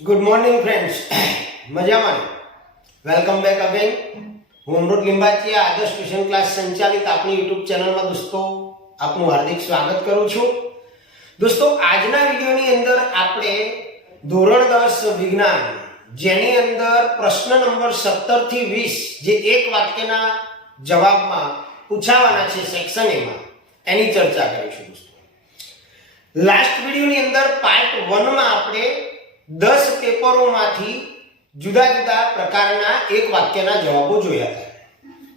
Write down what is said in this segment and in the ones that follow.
Good morning friends, મજામાં? Welcome back again. હું અમૃત લિંબાચિયા આદર્શ ટ્યુશન ક્લાસ સંચાલિત આપણી યુટ્યુબ ચેનલમાં દોસ્તો આપનું હાર્દિક સ્વાગત કરું છું. દોસ્તો, આજના વિડીયોની અંદર આપણે ધોરણ 10 વિજ્ઞાન, જેની અંદર પ્રશ્ન નંબર 17 થી 20 જે એક વાક્યના જવાબમાં પૂછાવાના છે સેક્શન એમાં, એની ચર્ચા કરીશું. દોસ્તો, લાસ્ટ વિડીયોની અંદર પાર્ટ 1 માં આપણે 10 પેપરોમાંથી જુદા જુદા પ્રકારના એક વાક્યના જવાબો જોયા હતા.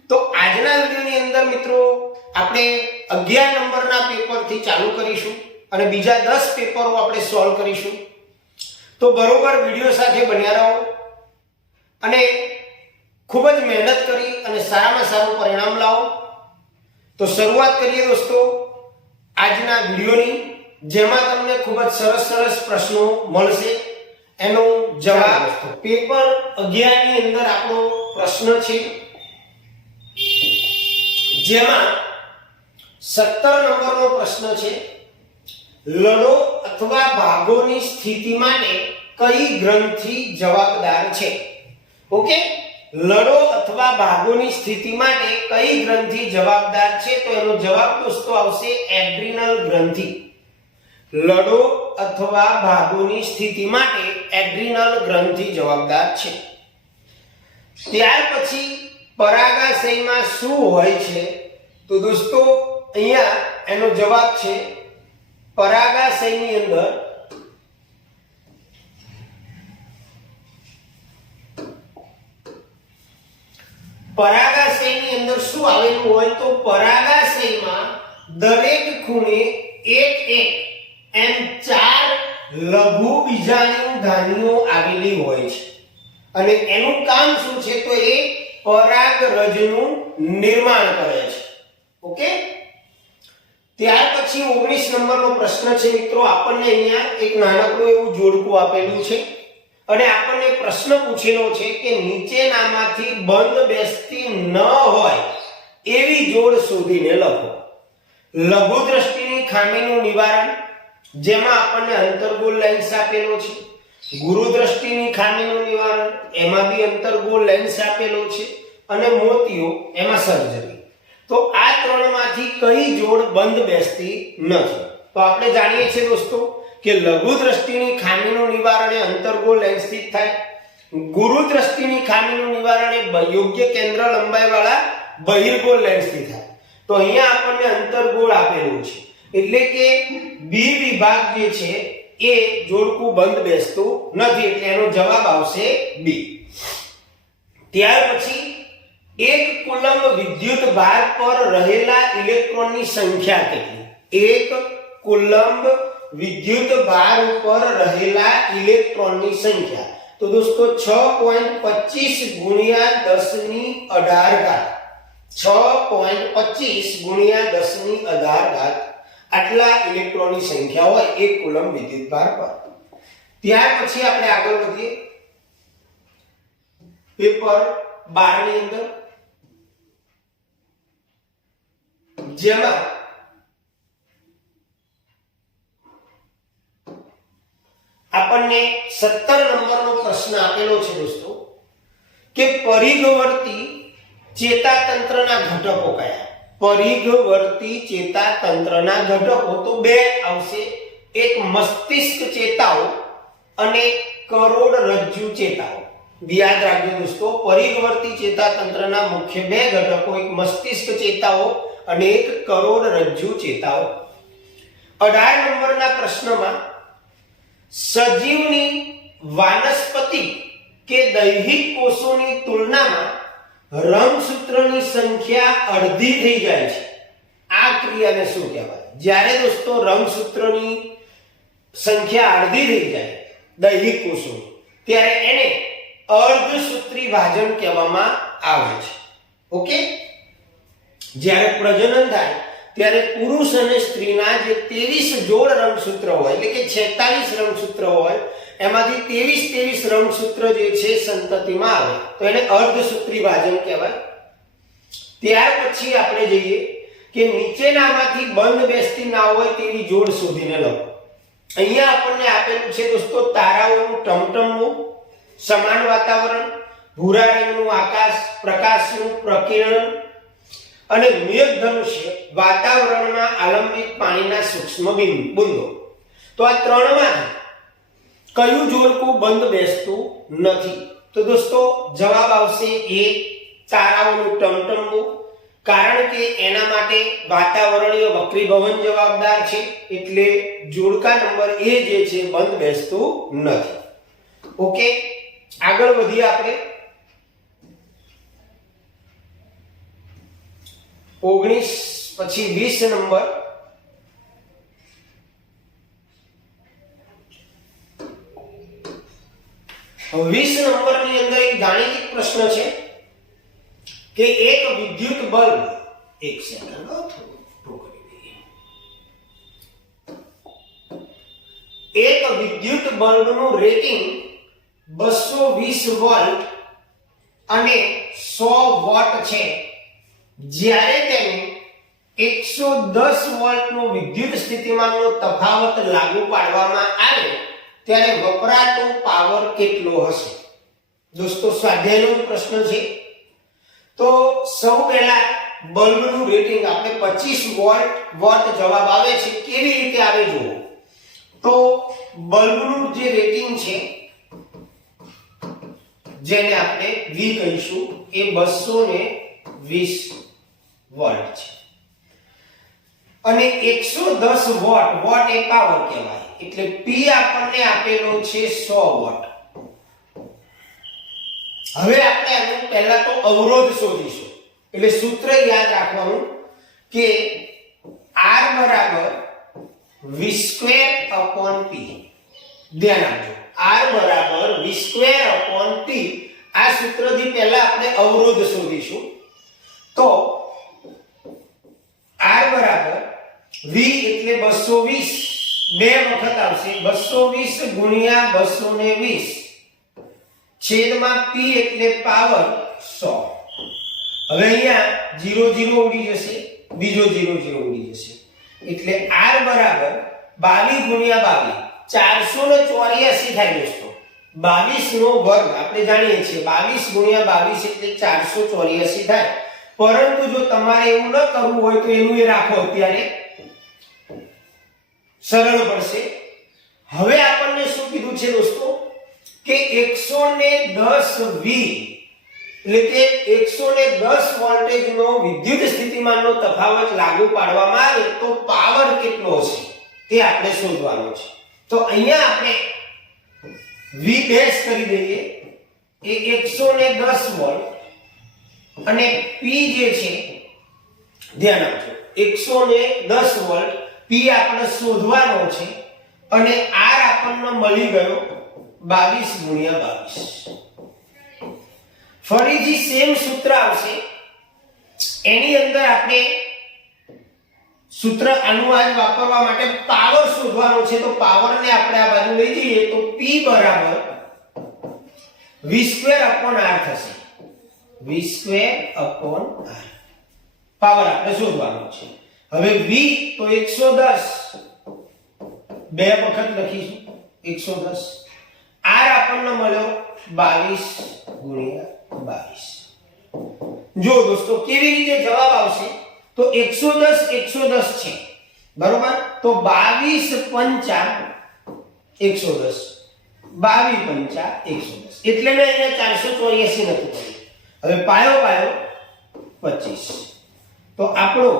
તો આજના વિડિયોની અંદર મિત્રો આપણે 11 નંબરના પેપરથી ચાલુ કરીશું અને બીજા 10 પેપરો આપણે સોલ્વ કરીશું. તો બરોબર વિડિયો સાથે બન્યા રહો અને ખૂબ જ મહેનત કરી અને સારામાં સારું પરિણામ લાવો. તો શરૂઆત કરીએ દોસ્તો આજના વિડિયોની, જેમાં તમને ખૂબ જ સરસ પ્રશ્નો મળશે. એનો જવાબ પેપર 11 ની અંદર આપણો પ્રશ્ન છે, જેમાં 17 નંબરનો પ્રશ્ન છે. લડો અથવા ભાગોની સ્થિતિ માટે કઈ ગ્રંથિ જવાબદાર છે? ઓકે, લડો અથવા ભાગોની સ્થિતિ માટે કઈ ગ્રંથિ જવાબદાર છે? તો એનો જવાબ દોસ્તો આવશે એડ્રિનલ ગ્રંથિ. લડો અથવા ભાગોની સ્થિતિ માટે એડ્રિનલ ગ્રંથિ જવાબદાર છે. ત્યાર પછી પરાગાશયમાં શું હોય છે? તો દોસ્તો અહીંયા એનો જવાબ છે પરાગાશયની અંદર શું આવેલું હોય? તો પરાગાશયમાં દરેક ખૂણે એક એમ 4 લઘુ બીજાણુ ધાનીઓ આવેલી હોય છે અને એનું કામ શું છે? તો એ પરાગરજનું નિર્માણ કરે છે. ઓકે, ત્યાર પછી 19 નંબરનો પ્રશ્ન છે મિત્રો. આપણને અહીંયા એક નાનકડું એવું જોડકું આપેલું છે અને આપણને પ્રશ્ન પૂછેલો છે કે નીચેનામાંથી બંધ બેસતી ન હોય એવી જોડ શોધીને લખો. લઘુ દ્રષ્ટિની ખામીનું નિવારણ, જેમાં આપણને અંતર્ગોળ લેન્સ આપેલો છે. ગુરુ દ્રષ્ટિની ખામીનું નિવારણ, એમાં બી અંતર્ગોળ લેન્સ આપેલો છે. અને મોતિયો, એમાં સર્જરી. તો આ ત્રણમાંથી કઈ જોડ બંધ બેસતી નથી? તો આપણે જાણીએ છીએ દોસ્તો કે લઘુ દ્રષ્ટિની ખામીનું નિવારણ અંતર્ગોળ લેન્સથી જ થાય. ગુરુ દ્રષ્ટિની ખામીનું નિવારણ યોગ્ય કેન્દ્ર લંબાઈ વાળા બહિર્ગોળ લેન્સથી થાય. તો અહીંયા આપણને અંતર્ગોળ આપેલું છે, એટલે કે બી વિભાગ જે છે એ જોડકું બંધ બેસતું નથી, એટલે એનો જવાબ આવશે બી. ત્યાર પછી એક કુલંબ વિદ્યુત ભાર પર રહેલા ઇલેક્ટ્રોનની સંખ્યા કેટલી? એક કુલંબ વિદ્યુત ભાર ઉપર રહેલા ઇલેક્ટ્રોનની સંખ્યા તો દોસ્તો 6.25 ગુણ્યા 10 ની 18 ઘાત. 6.25 ગુણ્યા 10 ની 18 ઘાત આટલા ઇલેક્ટ્રોનની સંખ્યા હોય એક કુલંબ વિદ્યુત ભાર પર. ત્યાર પછી આપણે આગળ વધીએ પેપર 12 ની અંદર, જેમાં આપણને 17 નંબરનો પ્રશ્ન આપેલો છે દોસ્તો કે પરિઘવર્તી ચેતાતંત્રના ઘટકો કયા? પરિઘવર્તી ચેતાતંત્રના ઘટકો તો બે આવશે, એક મસ્તિષ્ક ચેતાઓ અને કરોડરજ્જુ ચેતાઓ. યાદ રાખજો દોસ્તો, પરિઘવર્તી ચેતાતંત્રના મુખ્ય બે ઘટકો, એક મસ્તિષ્ક ચેતાઓ અને એક કરોડરજ્જુ ચેતાઓ. 18 નંબરના પ્રશ્નમાં સજીવની વાનસ્પતિક કે દૈહિક કોષોની તુલનામાં રંગસૂત્રની સંખ્યા અડધી થઈ જાય છે. આ ક્રિયાને શું કહેવાય? જ્યારે દોસ્તો રંગસૂત્રની સંખ્યા અડધી થઈ જાય દૈહિક કોષો, ત્યારે એને અર્ધસૂત્રી ભાજન કહેવામાં આવે છે. ઓકે, જ્યારે પ્રજનન થાય ત્યારે પુરુષ અને સ્ત્રીના જે 23 જોડ રંગસૂત્ર હોય, એટલે કે 46 રંગસૂત્ર હોય, એમાંથી 23 રંગસૂત્ર જે છે સંતતિમાં આવે તો એને અર્ધસૂત્રી ભાજન કહેવાય. ત્યાર પછી આપણે જોઈએ કે નીચેનામાંથી બંધ બેસતી ના હોય તેવી જોડ શોધીને લખો. અહીંયા આપણને આપેલું છે દોસ્તો તારાઓનું ટમટમવું સમાન વાતાવરણ, ભૂરા રંગનું આકાશ, પ્રકાશનું પ્રકિરણ અને મેઘધનુષ્ય વાતાવરણમાં આલંબિત પાણીના સૂક્ષ્મ બિંદુઓ. તો આ ત્રણમાંથી કયું જોડકું બંધ બેસતું નથી? તો દોસ્તો જવાબ આવશે એ, તારાઓનું ટમટમવું. કારણ કે એના માટે વાતાવરણીય વક્રીભવન જવાબદાર છે, એટલે જોડકા નંબર એ જે છે બંધ બેસતું નથી. ઓકે, આગળ વધીએ આપણે 19 પછી 20 નંબર. હવે 20 નંબરની અંદર એક ગાણિતિક પ્રશ્ન છે કે એક વિદ્યુત બલ્બ, એક સેકન્ડ થોડું કરી દઈએ. એક વિદ્યુત બલ્બનું રેટિંગ 220 વોલ્ટ અને 100 વોટ છે. જ્યારે તેને 110 વોલ્ટનો વિદ્યુત સ્થિતિમાનનો તફાવત લાગુ પાડવામાં આવે ત્યારે વપરાતો પાવર કેટલો હશે? દોસ્તો સ્વાધ્યાયનો પ્રશ્ન છે. તો સૌ પહેલા બલ્બનું રેટિંગ આપણે 25 વોટ જવાબ આવે છે. કેવી રીતે આવે જુઓ. તો બલ્બનું જે રેટિંગ છે જેને આપણે V કહીશું એ 220 વોલ્ટ છે અને 110 વોટ એ પાવર કહેવાય, એટલે P આપણને આપેલો છે 100 વોટ. હવે આપણે આનું પહેલા તો અવરોધ શોધીશું. એટલે સૂત્ર યાદ રાખવાનું કે R બરાબર V²/P. ધ્યાન આપજો, R બરાબર V²/P. આ સૂત્રથી પહેલા આપણે અવરોધ શોધીશું. તો R બરાબર V એટલે 220, બે વખત આવશે 220 ગુણ્યા 220 છેદમાં P એટલે પાવર 100. હવે અહીંયા 0 0 ઉડી જશે, બીજો 0 0 ઉડી જશે, એટલે R બરાબર 22 ગુણ્યા 22 484 થાય દોસ્તો. 22 નો વર્ગ આપણે જાણીએ છીએ 22 ગુણ્યા 22 એટલે 484 થાય. પરંતુ જો તમારે એવું ન કરવું હોય તો એનું એ રાખો, અત્યારે સરળ પડશે. હવે આપણને શું કીધું છે દોસ્તો કે 110 V એટલે કે 110 વોલ્ટેજનો વિદ્યુત સ્થિતિમાનનો તફાવત લાગુ પાડવામાં આવે તો પાવર કેટલો હશે તે આપણે શોધવાનો છે. તો અહીંયા આપણે V બેઝ કરી દઈએ એ 110 વોલ્ટ અને P જે છે ધ્યાન આપજો 110 વોલ્ટ P આપણે શોધવાનો છે અને R આપણને મળી ગયો 22 ગુણ્યા 22. ફરીથી સેમ સૂત્ર આવશે. એની અંદર આપણે સૂત્ર આનું વાપરવા માટે પાવર શોધવાનો છે. તો પાવરને આપણે આ બાજુ લઈ જઈએ તો P બરાબર V²/R થશે. V²/R પાવર આપણે શોધવાનો છે. હવે V તો 110 બે વખત લખીશું 110. R આપણને મળ્યો 22 ગુણ્યા 22. જો દોસ્તો કેવી રીતે જવાબ આવશે તો 110 છે બરોબર. તો 22 પંચા 110, 22 પંચા 110 એટલે મેં અહીંયા 484 નથી કર્યું. હવે પાયો 25. તો આપણો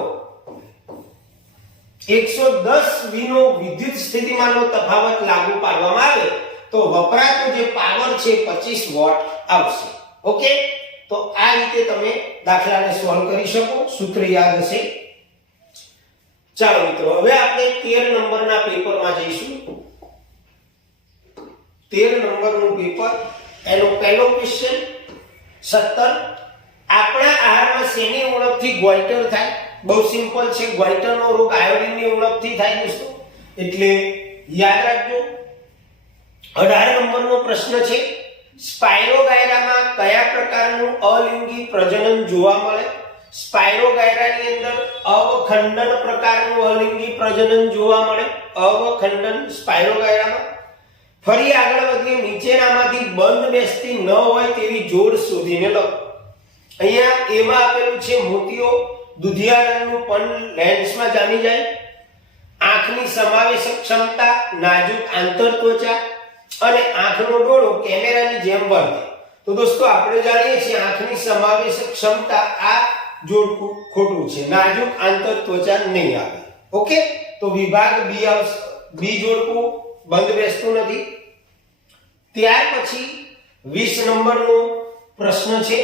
110 V નો વિદ્યુત સ્થિતિમાનનો તફાવત લાગુ પાડવામાં આવે તો વપરાતો જે પાવર છે 25 વોટ આવશે. ઓકે, તો આ રીતે તમે દાખલાને સોલ્વ કરી શકો, સૂત્ર યાદ હશે. ચાલો મિત્રો, હવે આપણે 13 નંબરના પેપરમાં જઈશું. 13 નંબરનું પેપર, એનો પહેલો ક્વેશ્ચન 17. આપણા આહારમાં શેની ઉણપથી ગોઈટર થાય? બહુ સિમ્પલ છે, ગોઈટરનો રોગ આયોડિનની ઉણપથી થાય દોસ્તો, એટલે યાદ રાખજો. 18 નંબરનો પ્રશ્ન છે સ્પાયરોગાયરામાં કયા પ્રકારનું અલિંગી પ્રજનન જોવા મળે? સ્પાયરોગાયરાની અંદર અવખંડન પ્રકારનું અલિંગી પ્રજનન જોવા મળે. અવખંડન સ્પાયરોગાયરામાં. ફરી આગળ વધીએ, નીચેનામાંથી બંધ બેસતી ન હોય તેવી જોડ શોધીને લખો. અહીંયા એમાં આપેલું છે મોતીઓ દુધિયા રંગનું પણ લેન્સમાં જામી જાય, આંખની સમાવેશક ક્ષમતા, નાજુક આંતરત્વચા અને આંખનો ડોળો કેમેરાની જેમ વર્તે. તો દોસ્તો આપણે જાણીએ છીએ આંખની સમાવેશક ક્ષમતા આ જોડકું ખોટું છે, નાજુક આંતરત્વચા નહીં આવે. ઓકે, તો વિભાગ બી આવશે, બી જોડકું બંધ બેસતું નથી. ત્યાર પછી 20 નંબરનો પ્રશ્ન છે,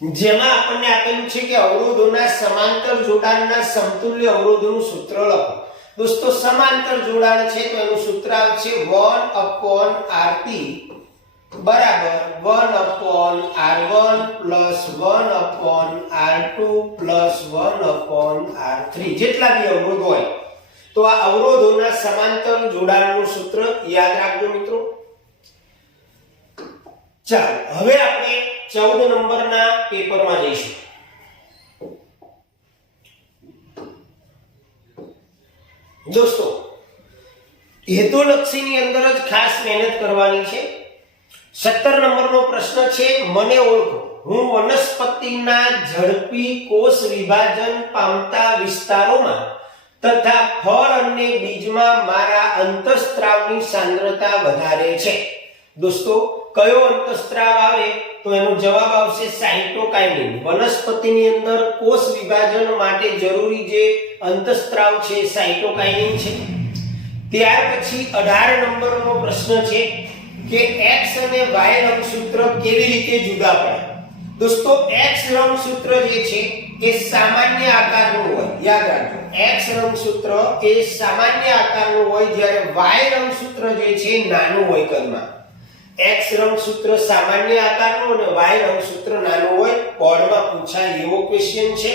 જેમાં આપણને આપેલું છે કે અવરોધોના સમાંતર જોડાણના સમતુલ્ય અવરોધોનું સૂત્ર લખો. દોસ્તો સમાંતર જોડાણ છે તો એનું સૂત્ર આવશે 1/RT બરાબર 1/R1 plus 1/R2 plus 1/R3. જેટલા બી અવરોધ હોય તો આ અવરોધોના સમાંતર જોડાણનું સૂત્ર યાદ રાખજો મિત્રો. ચાલો હવે આપણે 14 નંબરના પેપરમાં જઈશું. દોસ્તો હેતુલક્ષીની અંદર જ ખાસ મહેનત કરવાની છે. 17 નંબરનો પ્રશ્ન છે, મને ઓળખો, હું વનસ્પતિના ઝડપી કોષ વિભાજન પામતા વિસ્તારોમાં તથા ફળ અને બીજમાં મારા અંતઃસ્ત્રાવની સાંદ્રતા વધારે છે. દોસ્તો કયો અંતઃસ્ત્રાવ આવે તો એનો જવાબ આવશે સાયટોકાઇનિન. વનસ્પતિની અંદર કોષ વિભાજન માટે જરૂરી જે અંતઃસ્ત્રાવ છે સાયટોકાઇનિન છે. ત્યાર પછી 18 નંબરનો પ્રશ્ન છે કે x અને y રંગસૂત્ર કેવી રીતે જુદા પડે. દોસ્તો x રંગસૂત્ર જે છે એ સામાન્ય આકારનું હોય, યાદ રાખજો. x રંગસૂત્ર એ સામાન્ય આકારનું હોય, જ્યારે y રંગસૂત્ર જે છે નાનું હોય કદમાં. x રંગસૂત્ર સામાન્ય આકારનું અને y રંગસૂત્ર નાનું હોય. બોર્ડમાં પૂછાય એવો ક્વેશ્ચન છે.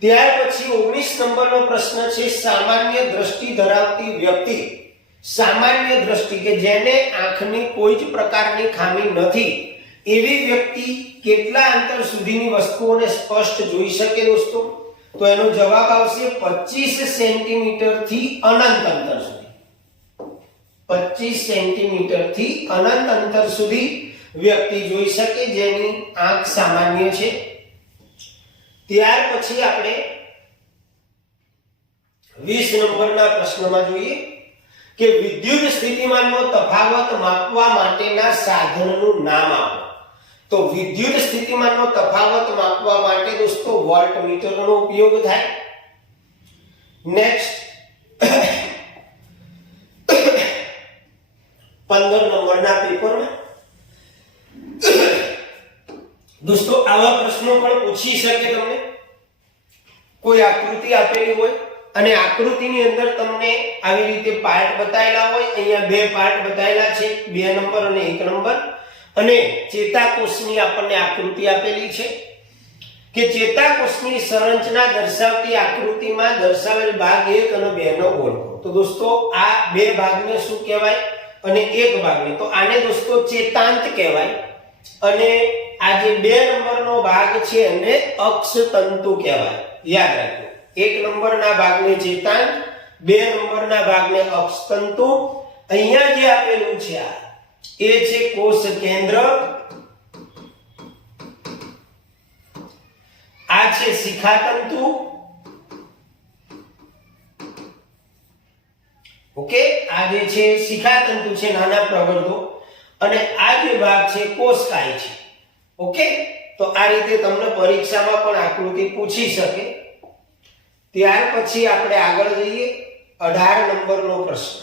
ત્યાર પછી 19 નંબરનો પ્રશ્ન છે, સામાન્ય દ્રષ્ટિ ધરાવતી વ્યક્તિ, સામાન્ય દ્રષ્ટિ કે જેને આંખની કોઈ જ પ્રકારની ખામી નથી એવી વ્યક્તિ કેટલા અંતર સુધીની વસ્તુઓને સ્પષ્ટ જોઈ શકે દોસ્તો? તો એનો જવાબ આવશે 25 સેન્ટીમીટર થી અનંત અંતર સુધી. 25 સેન્ટીમીટર થી અનંત અંતર સુધી વ્યક્તિ જોઈ શકે જેની આંખ સામાન્ય છે. ત્યાર પછી આપણે 20 નંબરના પ્રશ્નમાં જોઈએ કે વિદ્યુત સ્થિતિમાનનો તફાવત માપવા માટેના સાધનનું નામ આપો. તો વિદ્યુત સ્થિતિમાનનો તફાવત માપવા માટે દોસ્તો વોલ્ટમીટરનો ઉપયોગ થાય. નેક્સ્ટ 15 નંબરના પેપરમાં દોસ્તો આવા પ્રશ્નો પણ પૂછી શકે તમને. કોઈ આકૃતિ આપેલી હોય અને આકૃતિની અંદર તમને આવી રીતે પાર્ટ બતાવેલા હોય. અહીંયા બે પાર્ટ બતાવેલા છે, 2 નંબર અને 1 નંબર, અને ચેતાકોષની આપણને આકૃતિ આપેલી છે કે ચેતાકોષની સંરચના દર્શાવતી આકૃતિમાં દર્શાવેલ ભાગ 1 અને 2 નો ઓળખો. તો દોસ્તો આ બે ભાગને શું કહેવાય અને એક ભાગને, તો આને દોસ્તો ચેતાંત કહેવાય, અને આ જે 2 નંબરનો ભાગ છે એને અક્ષતંતુ કહેવાય. યાદ રાખજો, 1 નંબરના ભાગને ચેતાંત, 2 નંબરના ભાગને અક્ષતંતુ. અહીંયા જે આપેલું છે એ છે કોષ કેન્દ્ર, આ છે શિખાતંતુ. ઓકે, આ જે છે શિખાતંતુ છે, નાના પ્રવર્ધો, અને આ જે ભાગ છે કોષકાય છે. ઓકે, તો આ રીતે તમને પરીક્ષામાં પણ આકૃતિ પૂછી શકે. ત્યાર પછી આપણે આગળ જઈએ 18 નંબરનો પ્રશ્ન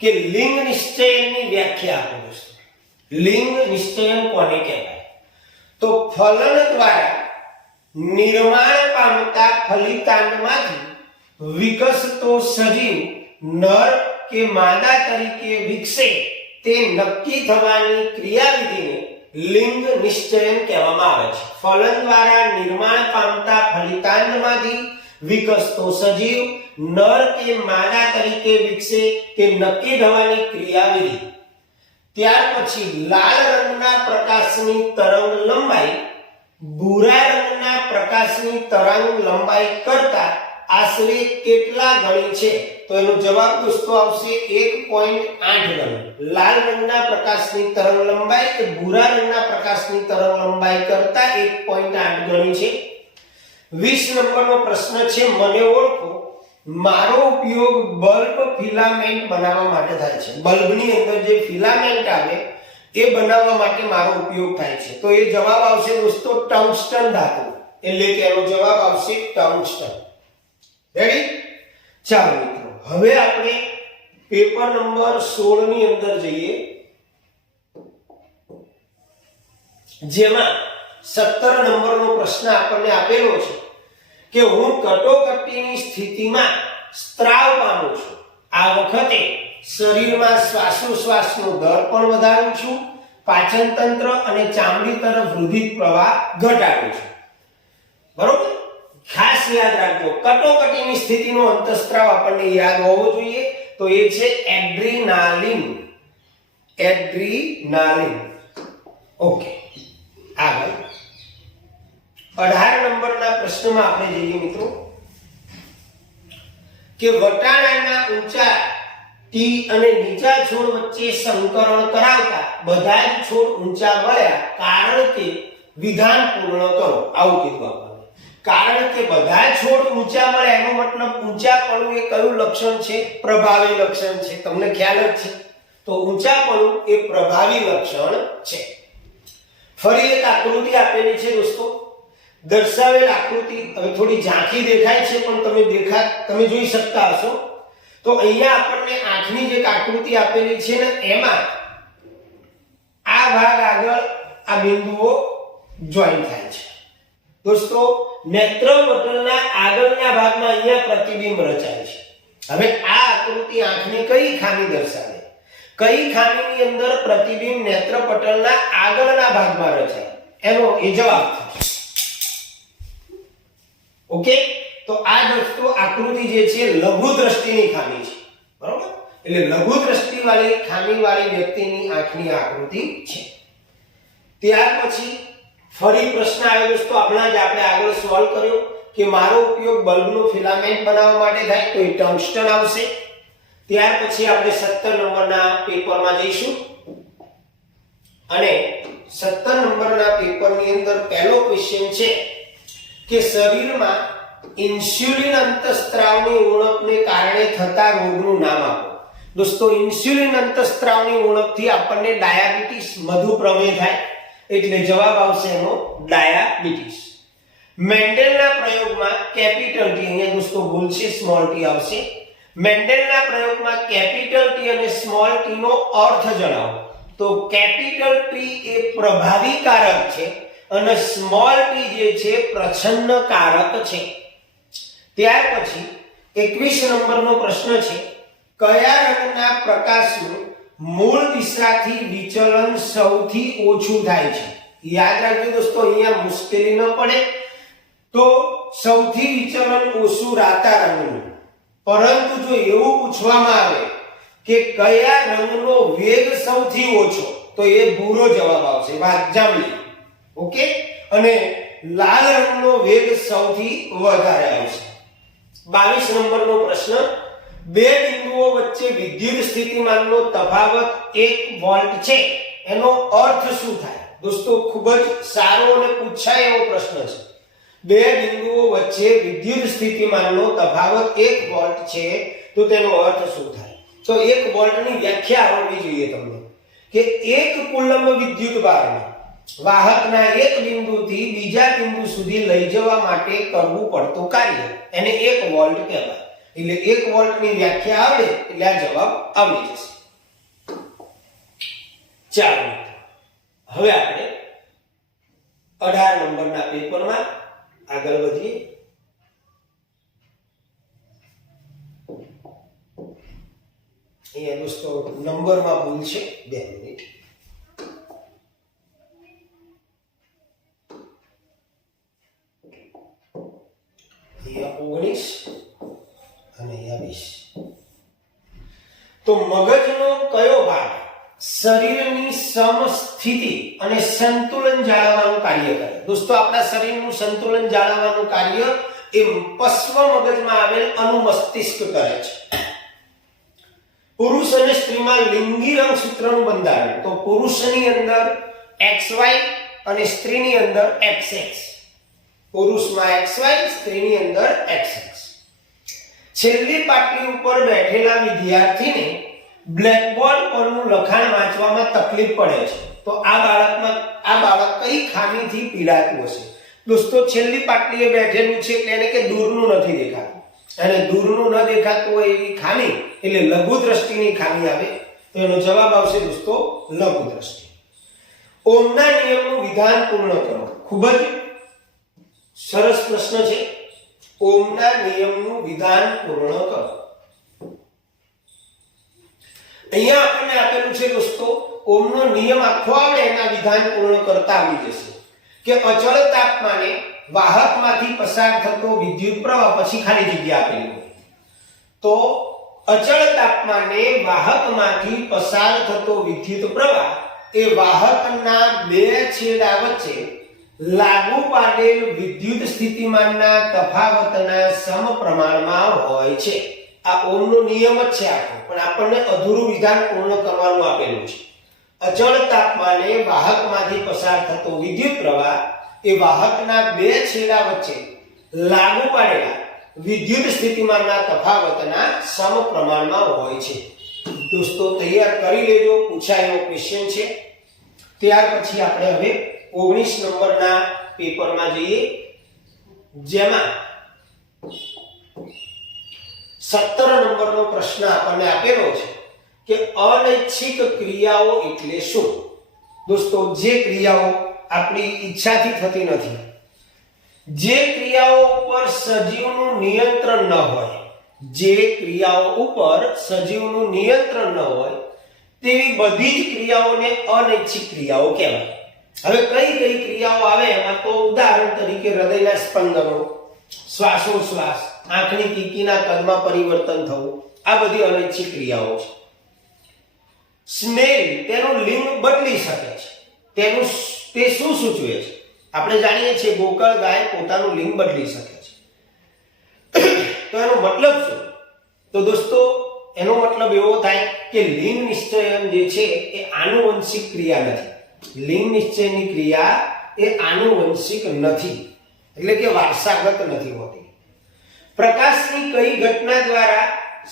કે લિંગ નિશ્ચયનની વ્યાખ્યા આપો દોસ્તો. લિંગ નિશ્ચયન કોને કહેવાય? તો ફલન દ્વારા નિર્માણ પામતા ફલિતાંડમાંથી વિકસતો સજીવ નર કે માદા તરીકે વિકસે તે નક્કી થવાની ક્રિયાવિધિને લિંગ નિશ્ચયન કહેવામાં આવે છે. ફલન દ્વારા નિર્માણ પામતા ફલિતાંડમાંથી વિકસતો સજીવ નર કે માદા તરીકે વિકસે તે નક્કી થવાની ક્રિયાવિધિ. ત્યાર પછી લાલ રંગના પ્રકાશની તરંગ લંબાઈ ભૂરા રંગના પ્રકાશની તરંગ લંબાઈ કરતા આશરે કેટલા ગણી છે? તો એનો જવાબ દોસ્તો આવશે 1.8 ગણી. લાલ રંગના પ્રકાશની તરંગ લંબાઈ એ ભૂરા રંગના પ્રકાશની તરંગ લંબાઈ કરતા 1.8 ગણી છે. 20 નંબરનો પ્રશ્ન છે, મને ઓળખો. મારો ઉપયોગ બલ્બ ફિલામેન્ટ બનાવવા માટે થાય છે. બલ્બની અંદર જે ફિલામેન્ટ આવે એ બનાવવા માટે મારો ઉપયોગ થાય છે. તો એ જવાબ આવશે દોસ્તો ટંગસ્ટન ધાતુ. એટલે કે એનો જવાબ આવશે ટંગસ્ટન. રેડી? ચાલો મિત્રો, હવે આપણે પેપર નંબર 16 ની અંદર જઈએ, જેમાં 17 નંબરનો પ્રશ્ન આપણને આપેલો છે કે હું કટોકટીની સ્થિતિમાં સ્ત્રાવ પામું છું. આ વખતે શરીરમાં શ્વાસોશ્વાસનો દર પણ વધારું છું, પાચન તંત્ર અને ચામડી તરફ રુધિર પ્રવાહ ઘટાડું છું. બરોબર? ખાસ યાદ રાખજો, કટોકટીની સ્થિતિનો અંતઃસ્ત્રાવ આપણને યાદ હોવો જોઈએ. તો એ છે એડ્રીનાલિન. એડ્રીનાલિન. ઓકે, આગળ 18 નંબરના પ્રશ્નમાં આપણે જઈએ મિત્રો કે વટાણાના ઊંચા ટી અને નીચા છોડ વચ્ચે સંકરણ કરાવતા બધા જ છોડ ઊંચા વળ્યા, કારણ કે વિધાન પૂર્ણ કરો. આવું કીધું આપણને. કારણ કે બધા છોડ ઊંચા મળે એનો મતલબ ઊંચાપણું એ કયું લક્ષણ છે? પ્રભાવી લક્ષણ છે. તમને ખ્યાલ જ છે. તો ઊંચાપણું એ પ્રભાવી લક્ષણ છે. ફરી એક આકૃતિ આપેલી છે દોસ્તો. દર્શાવેલ આકૃતિ હવે થોડી ઝાંખી દેખાય છે, પણ તમે જોઈ શકતા હશો. તો અહીંયા આપણને આંખની જે આકૃતિ આપેલી છે ને, એમાં આ ભાગ આગળ આ બિંદુઓ જોઈન થાય છે. દોસ્તો, નેત્રપટલના આગળના ભાગમાં અહીંયા પ્રતિબિંબ રચાય છે. હવે આ આકૃતિ આંખની કઈ ખામી દર્શાવે? કઈ ખામીની અંદર પ્રતિબિંબ નેત્રપટલના આગળના ભાગમાં રચાય? એનો એ જવાબ થશે. ઓકે, તો આ દોસ્તો આકૃતિ જે છે લઘુ દ્રષ્ટિની ખામી છે. બરોબર? એટલે લઘુ દ્રષ્ટિ વાળી ખામી વાળી વ્યક્તિની આંખની આકૃતિ છે. ત્યાર પછી ફરી પ્રશ્ન આવ્યો દોસ્તો, હમણાં જ આપણે આગળ સોલ્વ કર્યો કે મારો ઉપયોગ બલ્બનું ફિલામેન્ટ બનાવવા માટે થાય, તો એ ટંગસ્ટન આવશે. ત્યાર પછી આપણે 17 નંબરના પેપરમાં જઈશું અને 17 નંબરના પેપરની અંદર પહેલો ક્વેશ્ચન છે કે શરીરમાં ઇન્સ્યુલિન અંતઃસ્ત્રાવની ઉણપને કારણે થતા રોગનું નામ આપો. દોસ્તો, ઇન્સ્યુલિન અંતઃસ્ત્રાવની ઉણપથી આપણને ડાયાબિટીસ, મધુપ્રમેહ થાય. એટલે જવાબ આવશે એનો ડાયાબિટીસ. મેન્ડેલના પ્રયોગમાં કેપિટલ ટી, અહીંયા દોસ્તો ભૂલ છે, સ્મોલ ટી આવશે. મેન્ડેલના પ્રયોગમાં કેપિટલ ટી અને સ્મોલ ટી નો અર્થ જણાવો. તો કેપિટલ ટી એ પ્રભાવીકારક છે અને સ્મોલ ટી જે છે પ્રછન્નકારક છે. ત્યાર પછી 21 નંબરનો પ્રશ્ન છે, કયા રંગના પ્રકાશનું મૂળ દિશાથી વિચલન સૌથી ઓછું થાય છે? યાદ રાખજો દોસ્તો, અહીંયા મુશ્કેલી ન પડે. તો સૌથી વિચલન ઓછું રાતા રંગનું. પરંતુ જો એવું પૂછવામાં આવે કે કયા રંગનો વેગ સૌથી ઓછો, તો એ ભૂરો જવાબ આવશે, જાંબલી. ઓકે, અને લાલ રંગનો વેગ સૌથી વધારે આવશે. 22 નંબરનો પ્રશ્ન, બે બિંદુઓ વચ્ચે વિદ્યુત સ્થિતિમાનનો તફાવત 1 વોલ્ટ છે, એનો અર્થ શું થાય? દોસ્તો, ખૂબ જ સારો અને પૂછાય એવો પ્રશ્ન છે. બે બિંદુઓ વચ્ચે વિદ્યુત સ્થિતિમાનનો તફાવત 1 વોલ્ટ છે, તો તેનો અર્થ શું થાય? તો 1 વોલ્ટની વ્યાખ્યા આવડવી જોઈએ તમને કે 1 કુલંબ વિદ્યુત ભારને વાહકના એક બિંદુથી બીજા બિંદુ સુધી લઈ જવા માટે કરવું પડતું કાર્ય એને 1 વોલ્ટ કહેવાય. એટલે 1 વોલ્ટની વ્યાખ્યા આવડે એટલે આ જવાબ આવડી જશે. ચાલો, હવે આપણે 18 નંબરના પેપરમાં આગળ વધીએ. અહીંયા દોસ્તો નંબરમાં ભૂલ છે, 2 મિનિટ. અહીંયા 19 અને અહીંયા 20. તો મગજનો કયો ભાગ શરીરની સમસ્થિતિ અને સંતુલન જાળવવાનું કાર્ય કરે? દોસ્તો, આપણા શરીરનું સંતુલન જાળવવાનું કાર્ય એ પશ્વ મગજમાં આવેલ અનુમસ્તિષ્ક કરે છે. પુરુષ અને સ્ત્રીમાં લિંગી રંગસૂત્રનું બંધારણ, તો પુરુષની અંદર XY અને સ્ત્રીની અંદર XX. પુરુષમાં XY, સ્ત્રીની અંદર XX. છેલ્લી પાટલી ઉપર બેઠેલા વિદ્યાર્થીને બ્લેકબોર્ડ પરનું લખાણ વાંચવામાં તકલીફ પડે છે, તો આ બાળક કઈ ખામીથી પીડાતું હશે? દોસ્તો, છેલ્લી પાટલીએ બેઠેલું છે એટલે એને કે દૂરનું નથી દેખાતું, અને દૂરનું ન દેખાતું હોય એવી ખામી એટલે લઘુ દ્રષ્ટિની ખામી આવે. તો એનો જવાબ આવશે દોસ્તો લઘુ દ્રષ્ટિ. ઓમના નિયમનું વિધાન પૂર્ણ કરો. ખૂબ જ સરસ પ્રશ્ન છે. ઓમના નિયમનું વિધાન પૂર્ણ કરો. અહીંયા આપણને આપેલું છે દોસ્તો, ઓમનો નિયમ આખો આવડે એના વિધાન પૂર્ણ કરતા આવી જશે કે અચળ તાપમાને વાહકમાંથી પસાર થતો વિદ્યુત પ્રવાહ, પછી ખાલી જગ્યા આપેલી હોય. તો અચળ તાપમાને વાહકમાંથી પસાર થતો વિદ્યુત પ્રવાહ એ વાહકના બે છેડા વચ્ચે લાગુ પાડેલ વિદ્યુત સ્થિતિમાનના તફાવતના સમપ્રમાણમાં હોય છે. આ ઓમનો નિયમ જ છે આખો, પણ આપણને અધૂરું વિધાન પૂર્ણ કરવાનું આપેલું છે. અચળ તાપમાને વાહકમાંથી પસાર થતો વિદ્યુત પ્રવાહ એ વાહકના બે છેડા વચ્ચે લાગુ પાડેલા વિદ્યુત સ્થિતિમાનના તફાવતના સમપ્રમાણમાં હોય છે. દોસ્તો, તૈયાર કરી લેજો, પૂછાયેલો ક્વેશ્ચન છે. ત્યાર પછી આપણે હવે 19 નંબરના પેપરમાં જઈએ, જેમાં 17 નંબરનો પ્રશ્ન આપણને આપેલો છે કે અનૈચ્છિક ક્રિયાઓ એટલે શું? દોસ્તો, જે ક્રિયાઓ આપણી ઈચ્છાથી થતી નથી, જે ક્રિયાઓ ઉપર સજીવનું નિયંત્રણ ન હોય, જે ક્રિયાઓ ઉપર સજીવનું નિયંત્રણ ન હોય તેવી બધી જ ક્રિયાઓને અનૈચ્છિક ક્રિયાઓ કહેવાય. હવે કઈ કઈ ક્રિયાઓ આવે એમાં તો ઉદાહરણ તરીકે હૃદયના સ્પંદનો, શ્વાસોશ્વાસ, આંખની કીકીના કદમાં પરિવર્તન થવું, આ બધી અનૈચ્છિક ક્રિયાઓ છે. સ્નેલ તેનું લિંગ બદલી શકે છે, તે શું સૂચવે છે? આપણે જાણીએ છીએ ગોકળ ગાય પોતાનું લિંગ બદલી શકે છે. તો એનો મતલબ શું? તો દોસ્તો, એનો મતલબ એવો થાય કે લિંગ નિશ્ચયન જે છે એ આનુવંશિક ક્રિયા નથી. લિંગ નિશ્ચયની ક્રિયા એ આનુવંશિક નથી, એટલે કે વારસાગત નથી હોતી. પ્રકાશની કઈ ઘટના દ્વારા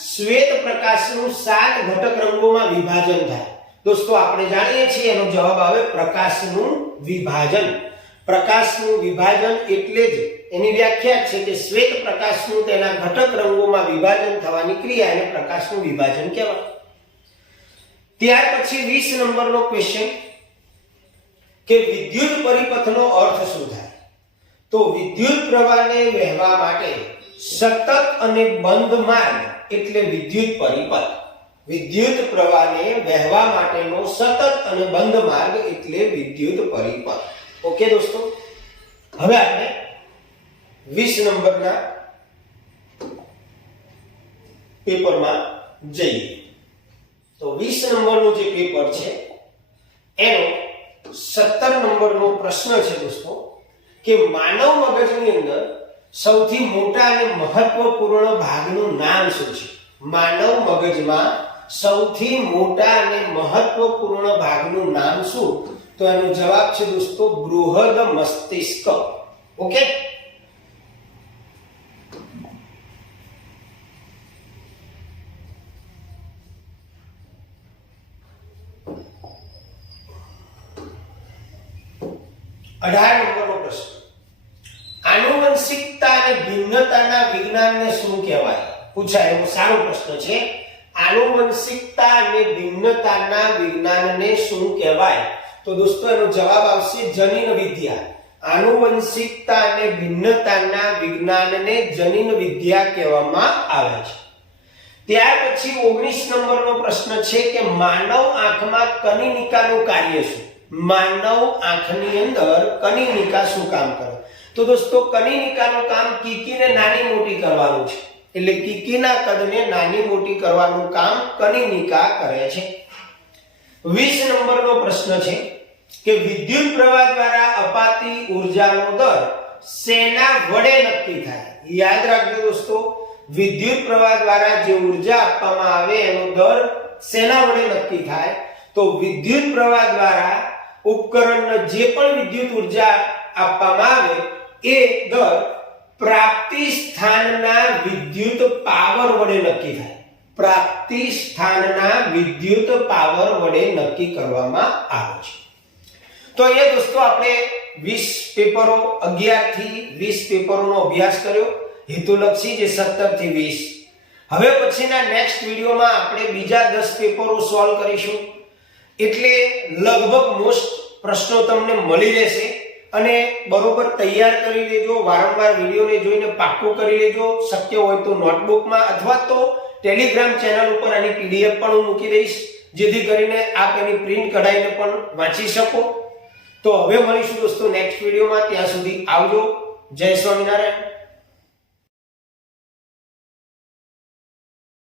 શ્વેત પ્રકાશનું 7 ઘટક રંગોમાં વિભાજન થાય? દોસ્તો, આપણે જાણીએ છીએ એનો જવાબ આવે પ્રકાશનું વિભાજન. પ્રકાશનું વિભાજન એટલે જ એની વ્યાખ્યા છે કે શ્વેત પ્રકાશનું તેના ઘટક રંગોમાં વિભાજન થવાની ક્રિયાને પ્રકાશનું વિભાજન કહેવાય. ત્યાર પછી 20 નંબરનો ક્વેશ્ચન કે વિદ્યુત પરિપથનો અર્થ શું થાય? તો વિદ્યુત પ્રવાહને વહેવા માટે સતત અને બંધ માર્ગ એટલે વિદ્યુત પરિપથ. વિદ્યુત પ્રવાહને વહેવા માટેનો સતત અને બંધ માર્ગ એટલે વિદ્યુત પરિપથ. ઓકે દોસ્તો, હવે આપણે 20 નંબરના પેપરમાં જઈએ. તો 20 નંબરનું જે પેપર છે એનો 17 નંબરનો પ્રશ્ન છે દોસ્તો કે માનવ મગજની અંદર સૌથી મોટા અને મહત્વપૂર્ણ ભાગનું નામ શું છે? માનવ મગજમાં સૌથી મોટા અને મહત્વપૂર્ણ ભાગનું નામ શું? તો એનો જવાબ છે દોસ્તો બૃહદ મસ્તિષ્ક. ઓકે, અઢાર નંબરનો પ્રશ્ન, આનુવંશિકતા અને ભિન્નતાના વિજ્ઞાનને શું કહેવાય? પૂછાય એવો સારો પ્રશ્ન છે. આનુવંશિકતા અને ભિન્નતાના વિજ્ઞાનને શું કહેવાય? તો દોસ્તો એનો જવાબ આવશે જનીન વિદ્યા. આનુવંશિકતા અને ભિન્નતાના વિજ્ઞાનને જનીન વિદ્યા કહેવામાં આવે છે. ત્યાર પછી 19 નંબરનો પ્રશ્ન છે કે માનવ આંખમાં કનિનિકાનું કાર્ય શું? માનવ આંખની અંદર કનિનિકા શું કામ કરે? તો દોસ્તો કનિનિકાનું કામ કીકીને નાની મોટી કરવાનું છે, એટલે કીકીના કદને નાની મોટી કરવાનું કામ કનિનિકા કરે છે. 20 નંબરનો પ્રશ્ન છે કે વિદ્યુત પ્રવાહ દ્વારા અપાતી ઊર્જાનો દર શેના વડે નક્કી થાય? યાદ રાખજો દોસ્તો, વિદ્યુત પ્રવાહ દ્વારા જે ઉર્જા આપવામાં આવે એનો દર શેના વડે નક્કી થાય? તો વિદ્યુત પ્રવાહ દ્વારા ઉપકરણને જે પણ વિદ્યુત ઉર્જા આપવામાં આવે એ દર પ્રાપ્તિ સ્થાનના વિદ્યુત પાવર વડે નક્કી થાય. પ્રાપ્તિ સ્થાનના વિદ્યુત પાવર વડે નક્કી કરવામાં આવે છે. તો અહીંયા દોસ્તો આપણે 20 પેપરો 11 થી 20 પેપરોનો અભ્યાસ કર્યો હેતુલક્ષી, જે 17 થી 20. હવે પછીના નેક્સ્ટ વિડિયોમાં આપણે બીજા 10 પેપરો સોલ્વ કરીશું. એટલે લગભગ મોસ્ટ પ્રશ્નો તમને મળી રહેશે અને બરોબર તૈયાર કરી લેજો. વારંવાર વિડિયોને જોઈને પાક્કું કરી લેજો. શક્ય હોય તો નોટબુકમાં અથવા તો ટેલિગ્રામ ચેનલ ઉપર આની પીડીએફ પણ હું મૂકી દઈશ, જેથી કરીને આપ એની પ્રિન્ટ કઢાઈને પણ વાંચી શકો. તો હવે મળીશું દોસ્તો નેક્સ્ટ વિડિયોમાં. ત્યાં સુધી આવજો. જય સ્વામિનારાયણ.